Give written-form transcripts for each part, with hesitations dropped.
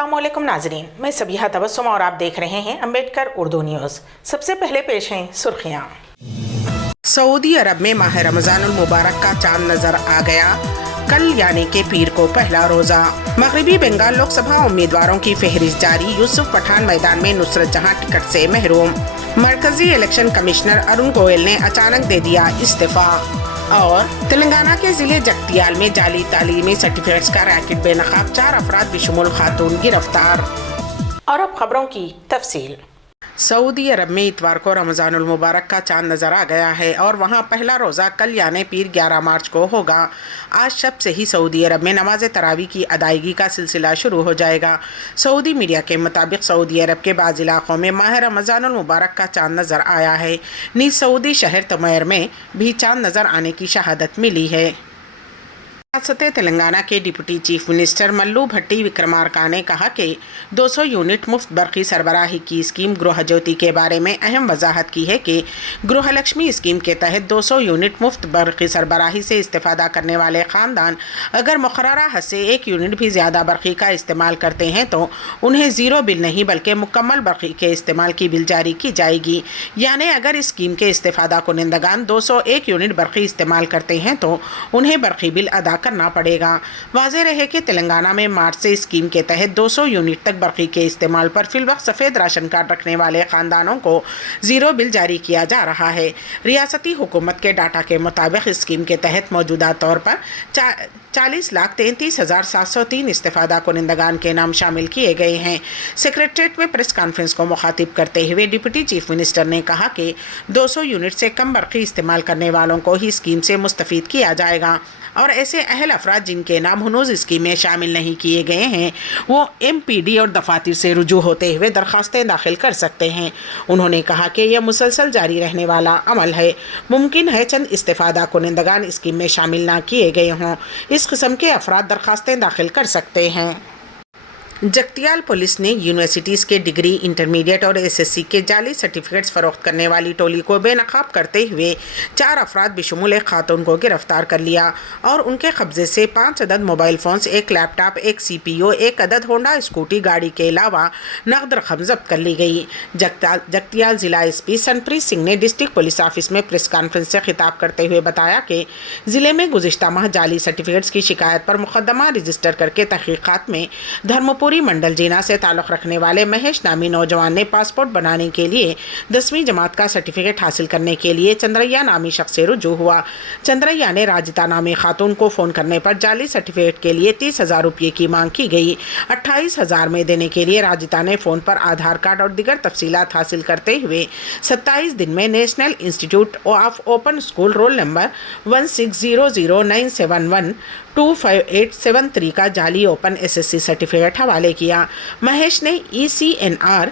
अस्सलाम वालेकुम नाजरीन, मैं सबिहा तबस्सुम और आप देख रहे हैं अम्बेडकर उर्दू न्यूज़। सबसे पहले पेश हैं सुर्खियाँ। सऊदी अरब में माह रमज़ानुल मुबारक का चांद नजर आ गया। कल यानी के पीर को पहला रोजा। मगरबी बंगाल लोकसभा उम्मीदवारों की फहरिस्त जारी। यूसुफ पठान मैदान में, नुसरत जहां टिकट से महरूम। मरकजी इलेक्शन कमिश्नर अरुण गोयल ने अचानक दे दिया इस्तीफा। और तेलंगाना के जिले जगतियाल में जाली तालीमी सर्टिफिकेट्स का रैकेट बेनकाब, 4 अफराद बिशुमुल खातून गिरफ्तार। और अब खबरों की तफसील। सऊदी अरब में इतवार को रमज़ानुल मुबारक का चांद नज़र आ गया है और वहाँ पहला रोज़ा कल यानी पीर 11 मार्च को होगा। आज शब से ही सऊदी अरब में नमाज तरावी की अदायगी का सिलसिला शुरू हो जाएगा। सऊदी मीडिया के मुताबिक सऊदी अरब के बाज़ इलाक़ों में माह रमज़ानुल मुबारक का चांद नज़र आया है। नीज़ सऊदी शहर तमैर में भी चांद नज़र आने की शहादत मिली है। रियासत तेलंगाना के डिप्टी चीफ मिनिस्टर मल्लू भट्टी विक्रमार्का ने कहा कि 200 यूनिट मुफ्त बरक़ी सरबराही की स्कीम गृह ज्योति के बारे में अहम वजाहत की है कि गृह लक्ष्मी स्कीम के तहत 200 यूनिट मुफ्त बरक़ी सरबराही से इस्तेफ़ादा करने वाले ख़ानदान अगर मुक़र्ररा हद से 1 यूनिट भी ज़्यादा बरक़ी का इस्तेमाल करते हैं तो उन्हें ज़ीरो बिल नहीं बल्कि मुकम्मल बरक़ी के इस्तेमाल की बिल जारी की जाएगी। यानी अगर इस स्कीम के इस्तेफ़ादा कुनिंदगान 201 यूनिट बरक़ी इस्तेमाल करते हैं तो उन्हें बरक़ी बिल अदा करना पड़ेगा। वाज़ेह रहे कि तेलंगाना में मार्च से स्कीम के तहत 200 यूनिट तक बरक़ी के इस्तेमाल पर फिलवक्त सफ़ेद राशन कार्ड रखने वाले ख़ानदानों को ज़ीरो बिल जारी किया जा रहा है। रियासती हुकूमत के डाटा के मुताबिक इस स्कीम के तहत मौजूदा तौर पर 40,33,703 इस्तेफ़ादा कुनिंदगान के नाम शामिल किए गए हैं। सेक्रेटरीट में प्रेस कॉन्फ्रेंस को मुखातिब करते हुए डिप्टी चीफ मिनिस्टर ने कहा कि 200 यूनिट से कम बरक़ी इस्तेमाल करने वालों को ही स्कीम से मुस्तफ़ीद किया जाएगा और ऐसे अहल अफराद जिनके नाम हुनूज़ स्कीम में शामिल नहीं किए गए हैं वो MPD और दफातर से रुजू होते हुए दरख्वास्तें दाखिल कर सकते हैं। उन्होंने कहा कि यह मुसलसल जारी रहने वाला अमल है। मुमकिन है चंद इस्तेफ़ादा कुनिंदगान स्कीम में शामिल ना किए गए हों। इस किस्म के अफराद दरख्वास्तें दाखिल कर सकते हैं। जगतियाल पुलिस ने यूनिवर्सिटीज़ के डिग्री, इंटरमीडिएट और SSC के जाली सर्टिफिकेट्स फ़रोख्त करने वाली टोली को बेनकाब करते हुए 4 अफराद बिशुमुल एक खातून को गिरफ्तार कर लिया और उनके कब्ज़े से 5 अदद मोबाइल फ़ोन्स, 1 लैपटॉप, 1 CPU, 1 अदद होंडा स्कूटी गाड़ी के अलावा नकद रकम जब्त कर ली गई। जगतियाल ज़िला SP सनप्रीत सिंह ने डिस्ट्रिक्ट पुलिस ऑफिस में प्रेस कॉन्फ्रेंस से खिताब करते हुए बताया कि ज़िले में गुज़िश्ता माह जाली सर्टिफिकेट्स की शिकायत पर मुकदमा रजिस्टर करके तहक़ीक़ात में धर्मपुरी मंडल जीना से ताल्लुक़ रखने वाले महेश नामी नौजवान ने पासपोर्ट बनाने के लिए 10वीं जमात का सर्टिफिकेट हासिल करने के लिए चंद्रैया नामी शख्स से रुजू हुआ। चंद्रैया ने राजिता नामी खातून को फ़ोन करने पर जाली सर्टिफिकेट के लिए 30,000 रुपये की मांग की गई। 28,000 में देने के लिए राजिता ने फ़ोन पर आधार कार्ड और दीगर तफसीलात हासिल करते हुए 27 दिन में national institute of open school roll number 160097125873 का जाली ओपन SSC सर्टिफिकेट हवाले किया। महेश ने ECNR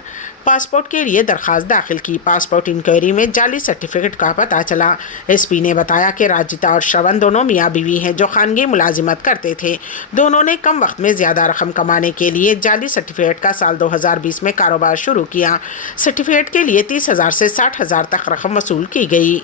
पासपोर्ट के लिए दरख्वास्त दाखिल की। पासपोर्ट इंक्वायरी में जाली सर्टिफिकेट का पता चला। SP ने बताया कि राजिता और श्रवण दोनों मियाँ बीवी हैं जो खानगी मुलाजिमत करते थे। दोनों ने कम वक्त में ज़्यादा रकम कमाने के लिए जाली सर्टिफिकेट का साल 2020 में कारोबार शुरू किया। सर्टिफिकेट के लिए 30,000 से 60,000 तक रकम वसूल की गई।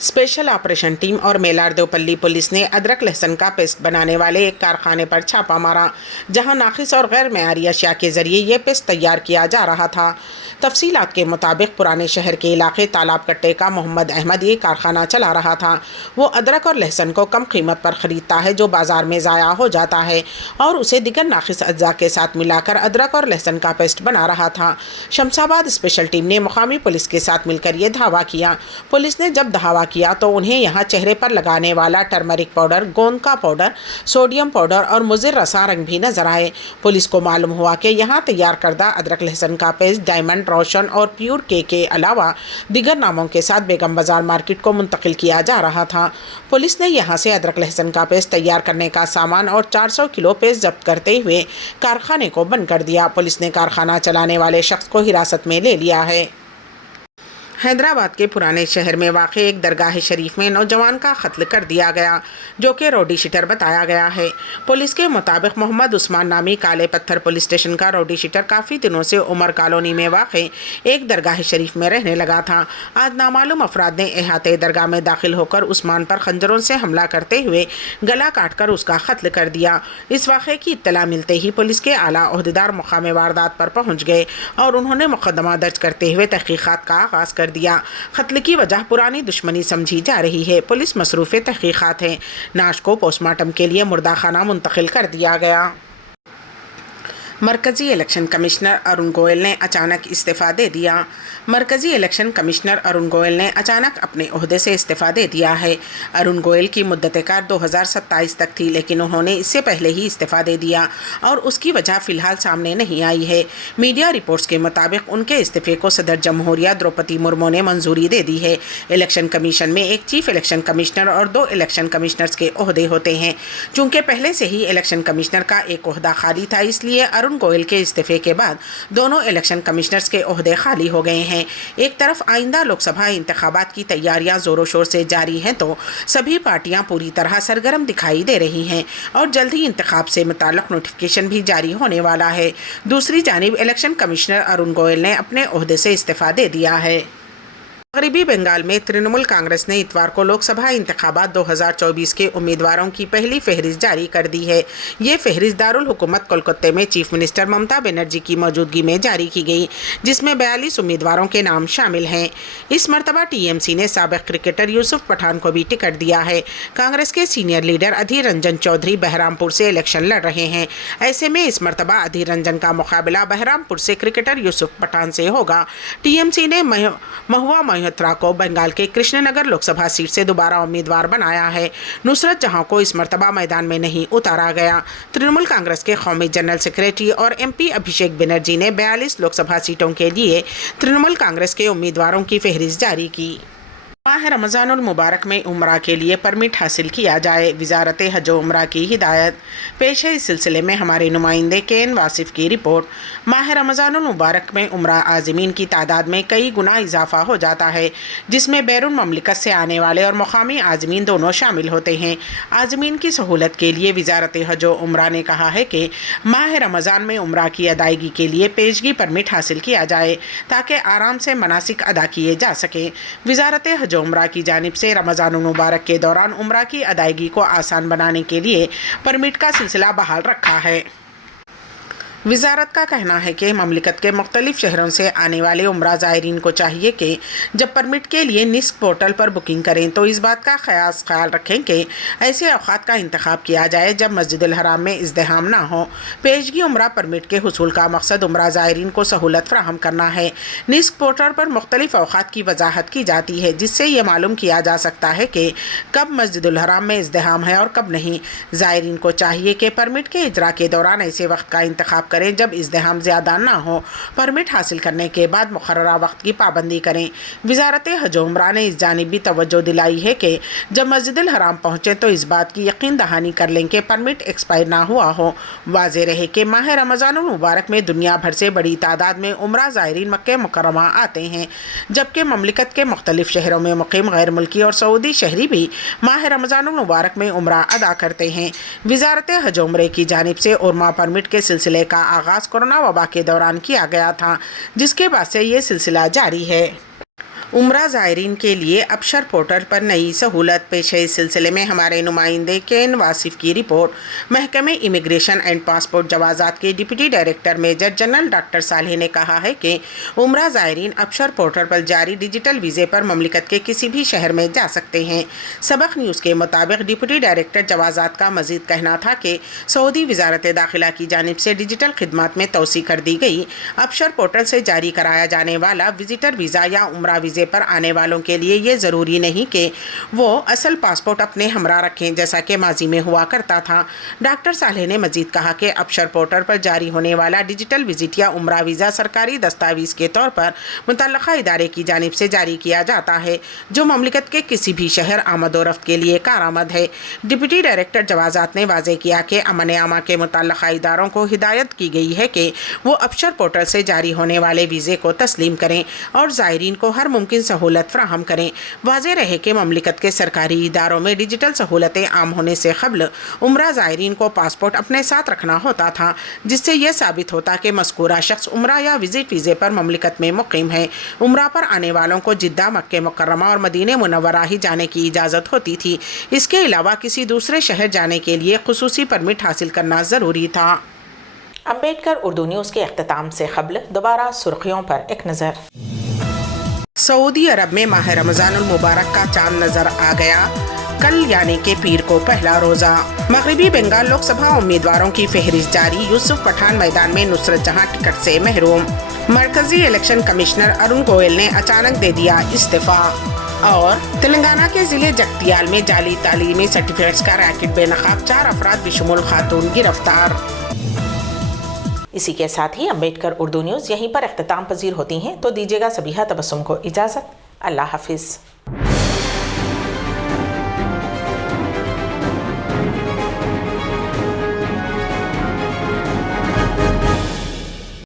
स्पेशल ऑपरेशन टीम और मेलार देवपल्ली पुलिस ने अदरक लहसुन का पेस्ट बनाने वाले एक कारखाने पर छापा मारा जहां नाक़िस और गैर मेयारी अशिया के ज़रिए ये पेस्ट तैयार किया जा रहा था। तफसीलात के मुताबिक पुराने शहर के इलाके तालाब कट्टे का मोहम्मद अहमद ये कारखाना चला रहा था। वो अदरक और लहसुन को कम कीमत पर ख़रीदता है जो बाज़ार में ज़ाया हो जाता है और उसे दिगर नाक़िस अज्जा के साथ मिलाकर अदरक और लहसुन का पेस्ट बना रहा था। शमशाबाद स्पेशल टीम ने मुकामी पुलिस के साथ मिलकर ये धावा किया। पुलिस ने जब धावा किया तो उन्हें यहाँ चेहरे पर लगाने वाला टर्मरिक पाउडर, गोंद का पाउडर, सोडियम पाउडर और मुज़िर रसा रंग भी नजर आए। पुलिस को मालूम हुआ कि यहाँ तैयार करदा अदरक लहसुन का पेस्ट डायमंड, रोशन और प्योर के अलावा दिगर नामों के साथ बेगम बाजार मार्केट को मुंतकिल किया जा रहा था। पुलिस ने यहाँ से अदरक लहसुन का पेस्ट तैयार करने का सामान और 400 किलो पेस्ट जब्त करते हुए कारखाने को बंद कर दिया। पुलिस ने कारखाना चलाने वाले शख्स को हिरासत में ले लिया है। حیدرآباد کے پرانے شہر میں واقع ایک درگاہ شریف میں نوجوان کا قتل کر دیا گیا جو کہ روڈی شیٹر بتایا گیا ہے۔ پولیس کے مطابق محمد عثمان نامی کالے پتھر پولیس اسٹیشن کا روڈی شیٹر کافی دنوں سے عمر کالونی میں واقع ایک درگاہ شریف میں رہنے لگا تھا۔ آج نامعلوم افراد نے احاطے درگاہ میں داخل ہو کر عثمان پر خنجروں سے حملہ کرتے ہوئے گلا کاٹ کر اس کا قتل کر دیا۔ اس واقعے کی اطلاع ملتے ہی پولیس کے اعلیٰ عہدیدار مقام واردات پر پہنچ گئے اور انہوں نے مقدمہ درج کرتے ہوئے تحقیقات کا آغاز کر دیا۔ قتل کی وجہ پرانی دشمنی سمجھی جا رہی ہے۔ پولیس مصروف تحقیقات ہے۔ نعش کو پوسٹ مارٹم کے لیے مردہ خانہ منتقل کر دیا گیا۔ مرکزی الیکشن کمشنر ارون گوئل نے اچانک استعفیٰ دے دیا۔ مرکزی الیکشن کمشنر ارون گوئل نے اچانک اپنے عہدے سے استعفیٰ دے دیا ہے۔ ارون گوئل کی مدت کار 2027 تک تھی، لیکن انہوں نے اس سے پہلے ہی استعفیٰ دے دیا اور اس کی وجہ فی الحال سامنے نہیں آئی ہے۔ میڈیا رپورٹس کے مطابق ان کے استعفے کو صدر جمہوریہ دروپدی مرمو نے منظوری دے دی ہے۔ الیکشن کمیشن میں ایک چیف الیکشن کمشنر اور 2 الیکشن کمشنرز کے عہدے ہوتے ہیں۔ چونکہ پہلے سے ہی الیکشن کمشنر کا ایک عہدہ خالی تھا، اس لیے ارون گوئل کے استعفے کے بعد دونوں الیکشن کمشنرز کے عہدے خالی ہو گئے ہیں۔ ایک طرف آئندہ لوک سبھا انتخابات کی تیاریاں زور و شور سے جاری ہیں تو سبھی پارٹیاں پوری طرح سرگرم دکھائی دے رہی ہیں اور جلد ہی انتخاب سے متعلق نوٹیفیکیشن بھی جاری ہونے والا ہے۔ دوسری جانب الیکشن کمشنر ارون گوئل نے اپنے عہدے سے استعفیٰ دے دیا ہے۔ مغربی بنگال میں ترنمول کانگریس نے اتوار کو لوک سبھا انتخابات 2024 کے امیدواروں کی پہلی فہرست جاری کر دی ہے۔ یہ فہرست دارالحکومت کولکتہ میں چیف منسٹر ممتا بنرجی کی موجودگی میں جاری کی گئی، جس میں 42 امیدواروں کے نام شامل ہیں۔ اس مرتبہ ٹی ایم سی نے سابق کرکٹر یوسف پٹھان کو بھی ٹکٹ دیا ہے۔ کانگریس کے سینئر لیڈر ادھیر رنجن چودھری بہرام پور سے الیکشن لڑ رہے ہیں۔ ایسے میں اس مرتبہ ادھیر رنجن کا مقابلہ بہرام پور سے کرکٹر یوسف پٹھان سے ہوگا۔ ٹی ایم سی نے مہوا مہترا کو بنگال کے کرشن نگر لوک سبھا سیٹ سے دوبارہ امیدوار بنایا ہے۔ نصرت جہاں کو اس مرتبہ میدان میں نہیں اتارا گیا۔ ترنمول کانگریس کے قومی جنرل سیکریٹری اور ایم پی ابھیشیک بنرجی نے 42 لوک سبھا سیٹوں کے لیے ترنمول کانگریس کے امیدواروں کی فہرست جاری کی۔ ماہ رمضان المبارک میں عمرہ کے لیے پرمٹ حاصل کیا جائے، وزارت حج و عمرہ کی ہدایت۔ پیش ہے اس سلسلے میں ہمارے نمائندے کے واصف کی رپورٹ۔ ماہ رمضان المبارک میں عمرہ عازمین کی تعداد میں کئی گنا اضافہ ہو جاتا ہے، جس میں بیرون مملکت سے آنے والے اور مقامی عازمین دونوں شامل ہوتے ہیں۔ عازمین کی سہولت کے لیے وزارت حج و عمرہ نے کہا ہے کہ ماہ رمضان میں عمرہ کی ادائیگی کے لیے پیشگی پرمٹ حاصل کیا جائے تاکہ آرام سے مناسک ادا کیے جا سکیں۔ وزارت حج عمرہ کی جانب سے رمضان المبارک کے دوران عمرہ کی ادائیگی کو آسان بنانے کے لیے پرمٹ کا سلسلہ بحال رکھا ہے۔ وزارت کا کہنا ہے کہ مملکت کے مختلف شہروں سے آنے والے عمرہ زائرین کو چاہیے کہ جب پرمٹ کے لیے نسک پورٹل پر بکنگ کریں تو اس بات کا خیال رکھیں کہ ایسے اوقات کا انتخاب کیا جائے جب مسجد الحرام میں ازدحام نہ ہو۔ پیشگی عمرہ پرمٹ کے حصول کا مقصد عمرہ زائرین کو سہولت فراہم کرنا ہے۔ نسک پورٹل پر مختلف اوقات کی وضاحت کی جاتی ہے، جس سے یہ معلوم کیا جا سکتا ہے کہ کب مسجد الحرام میں ازدحام ہے اور کب نہیں۔ زائرین کو چاہیے کہ پرمٹ کے اجرا کے دوران ایسے وقت کا انتخاب کریں جب ازدحام زیادہ نہ ہو۔ پرمٹ حاصل کرنے کے بعد مقررہ وقت کی پابندی کریں۔ وزارت حج و عمرہ نے اس جانب بھی توجہ دلائی ہے کہ جب مسجد الحرام پہنچیں تو اس بات کی یقین دہانی کر لیں کہ پرمٹ ایکسپائر نہ ہوا ہو۔ واضح رہے کہ ماہ رمضان المبارک میں دنیا بھر سے بڑی تعداد میں عمرہ زائرین مکہ مکرمہ آتے ہیں، جبکہ مملکت کے مختلف شہروں میں مقیم غیر ملکی اور سعودی شہری بھی ماہ رمضان المبارک میں عمرہ ادا کرتے ہیں۔ وزارت حج و عمرے کی جانب سے عمرہ پرمٹ کے سلسلے کا آغاز کورونا وبا کے دوران کیا گیا تھا، جس کے بعد سے یہ سلسلہ جاری ہے۔ عمرہ زائرین کے لیے ابشر پورٹل پر نئی سہولت۔ پیش ہے اس سلسلے میں ہمارے نمائندے کین واصف کی رپورٹ۔ محکمہ امیگریشن اینڈ پاسپورٹ جوازات کے deputy director major general doctor Saleh نے کہا ہے کہ عمرہ زائرین ابشر پورٹل پر جاری ڈیجیٹل ویزے پر مملکت کے کسی بھی شہر میں جا سکتے ہیں۔ سبق نیوز کے مطابق ڈپٹی ڈائریکٹر جوازات کا مزید کہنا تھا کہ سعودی وزارت داخلہ کی جانب سے ڈیجیٹل خدمات میں توسیع کر دی گئی۔ ابشر پورٹل سے جاری کرایا جانے والا وزٹر ویزا یا عمرہ ویزے پر آنے والوں کے لیے یہ ضروری نہیں کہ وہ اصل پاسپورٹ اپنے ہمراہ رکھیں، جیسا کہ ماضی میں ہوا کرتا تھا۔ ڈاکٹر صالح نے مزید کہا کہ ابشر پورٹل پر جاری ہونے والا ڈیجیٹل وزٹ یا عمرہ ویزا سرکاری دستاویز کے طور پر متعلقہ ادارے کی جانب سے جاری کیا جاتا ہے، جو مملکت کے کسی بھی شہر آمد و رفت کے لیے کارآمد ہے۔ ڈپٹی ڈائریکٹر جوازات نے واضح کیا کہ امن عامہ کے متعلقہ اداروں کو ہدایت کی گئی ہے کہ وہ ابشر پورٹل سے جاری ہونے والے ویزے کو تسلیم کریں اور زائرین کو ہر ممکن मुमकिन सहूलत फराहम करें। वाज़ेह रहे कि ममलिकत के सरकारी इदारों में डिजिटल सहूलतें आम होने से क़ब्ल उम्रा ज़ायरीन को पासपोर्ट अपने साथ रखना होता था, जिससे यह साबित होता कि मज़कूरा शख्स उम्रा या विज़िट वीज़े पर ममलिकत में मुक़ीम है। उम्रा पर आने वालों को जिद्दा, मक्के मुकर्रमा और मदीने मुनव्वरा ही जाने की इजाज़त होती थी। इसके अलावा किसी दूसरे शहर जाने के लिए खुसूसी परमिट हासिल करना ज़रूरी था। अम्बेडकर उर्दू न्यूज़ के अख्तिताम से क़ब्ल दोबारा सुर्खियों पर एक नज़र। सऊदी अरब में माह रमज़ानुल मुबारक का चांद नज़र आ गया। कल यानी कि पीर को पहला रोज़ा। मगरबी बंगाल लोकसभा उम्मीदवारों की फहरिस्त जारी। यूसुफ पठान मैदान में, नुसरत जहां टिकट से महरूम। मरकजी इलेक्शन कमिश्नर अरुण गोयल ने अचानक दे दिया इस्तीफा। और तेलंगाना के ज़िले जगतियाल में जाली तालीमी सर्टिफिकेट्स का रैकेट बेनकाब, 4 अफराद बिशुमुल खातून गिरफ्तार। इसी के साथ ही अम्बेडकर उर्दू न्यूज़ यहीं पर अख्तिताम पजीर होती हैं, तो दीजिएगा सबीहा तबस्सुम को इजाज़त। अल्लाह हाफिज़।